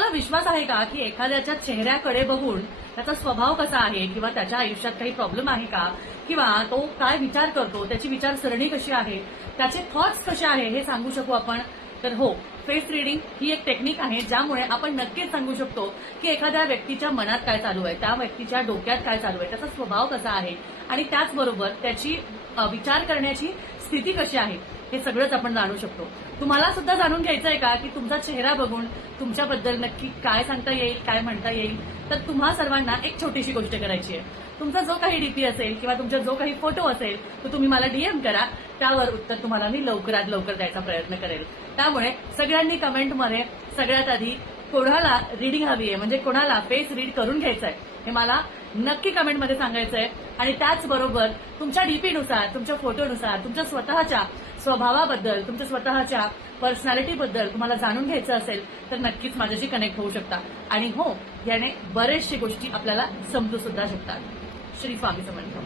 तुम्हाला विश्वास आहे का की एखाद्याच्या चेहऱ्याकडे बघून त्याचा स्वभाव कसा आहे किंवा त्याच्या आयुष्यात काही प्रॉब्लेम आहे का किंवा तो काय विचार करतो, त्याची विचारसरणी कशी आहे, त्याचे थॉट्स कसे आहे हे सांगू शकू आपण? तर हो, फेस रिडिंग ही एक टेक्निक आहे ज्यामुळे आपण नक्कीच सांगू शकतो की एखाद्या व्यक्तीच्या मनात काय चालू आहे, त्या व्यक्तीच्या डोक्यात काय चालू आहे, त्याचा स्वभाव कसा आहे आणि त्याचबरोबर त्याची विचार करण्याची स्थिती कशी आहे हे सगळंच आपण जाणू शकतो. तुम्हाला सुद्धा जाणून घ्यायचं आहे का की तुमचा चेहरा बघून तुमच्याबद्दल नक्की काय सांगता येईल, काय म्हणता येईल? तर तुम्हा सर्वांना एक छोटीशी गोष्ट करायची आहे. तुमचा जो काही डीपी असेल किंवा तुमचा जो काही फोटो असेल तो तुम्ही मला डीएम करा. त्यावर उत्तर तुम्हाला मी लवकरात लवकर द्यायचा प्रयत्न करेल. त्यामुळे सगळ्यांनी कमेंटमध्ये सगळ्यात आधी कोणाला रिडिंग हवी आहे, म्हणजे कोणाला फेस रीड करून घ्यायचं आहे हे मला नक्की कमेंटमध्ये सांगायचं आहे. आणि त्याचबरोबर तुमच्या डीपीनुसार, तुमच्या फोटोनुसार, तुमच्या स्वतःच्या स्वभावाबद्दल, तुमच्या स्वतःच्या पर्सनॅलिटीबद्दल तुम्हाला जाणून घ्यायचं असेल तर नक्कीच माझ्याशी कनेक्ट होऊ शकता. आणि हो, याने बरेचशा गोष्टी आपल्याला समजू सुद्धा शकतात. श्री स्वामी समर्थ.